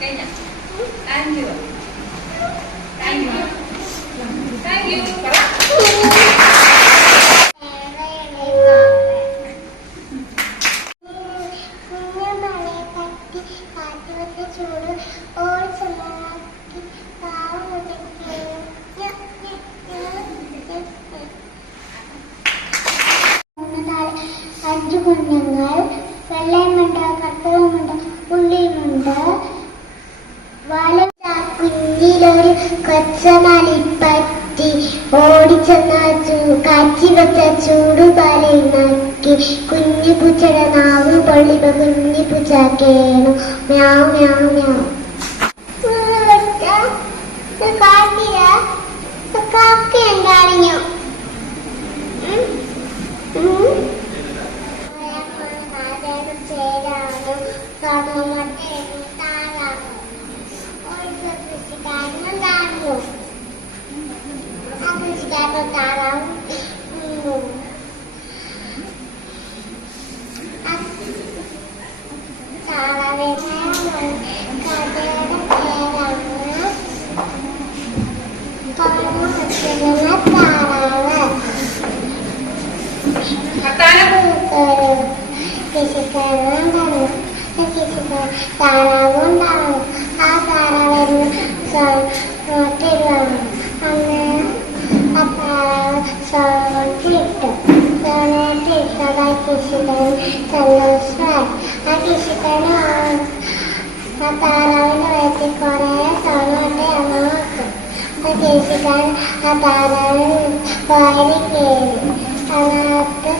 Thank you thank you thank you. അഞ്ചു കുഞ്ഞുങ്ങൾ വെള്ളയുമുണ്ട്, കട്ടവുമുണ്ട്, ഉള്ളിയുമുണ്ട്. കുഞ്ഞിലൊരു കൊച്ചമലിപ്പറ്റി ഓടിച്ചെന്ന കാച്ചി വെച്ച ചൂടുപാലയിൽ നക്കി കുഞ്ഞു പൂച്ചയുടെ നാവ് പൊള്ളിപ്പോ കുഞ്ഞു പൂച്ച കേണു മ്യാവ് മ്യാവ് മ്യാവ്. കാക്ക എന്താണിഞ്ഞു താറാവുണ്ടാവും. ആ താറാവിന് സോട്ടിടുവാണ്. അന്ന് ആ താറാവ് സോട്ടിട്ടു. സോട്ടിട്ടതായി കൃഷിക്കാരൻ സന്തോഷമായി. ആ കൃഷിക്കാരൻ ആ താറാവിന്റെ വയറ്റിൽ കുറെ സോണോട്ടെ അമ്മ നോക്കും. ആ കൃഷിക്കാരൻ ആ താറാവിന് വാരി കയറി. അതിനകത്ത്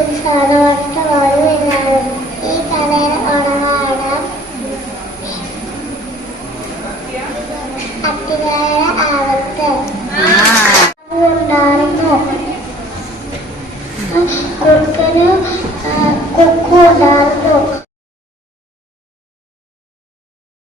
ഒരു സോണോട്ട് ഓടുന്നില്ലായിരുന്നു. ഈ കഥയുടെ ഉണവാണ് അട്ടികാര ആവത്ത് ഉണ്ടായിരുന്നു. കുറുക്കന് കുക്കു ഉണ്ടായിരുന്നു.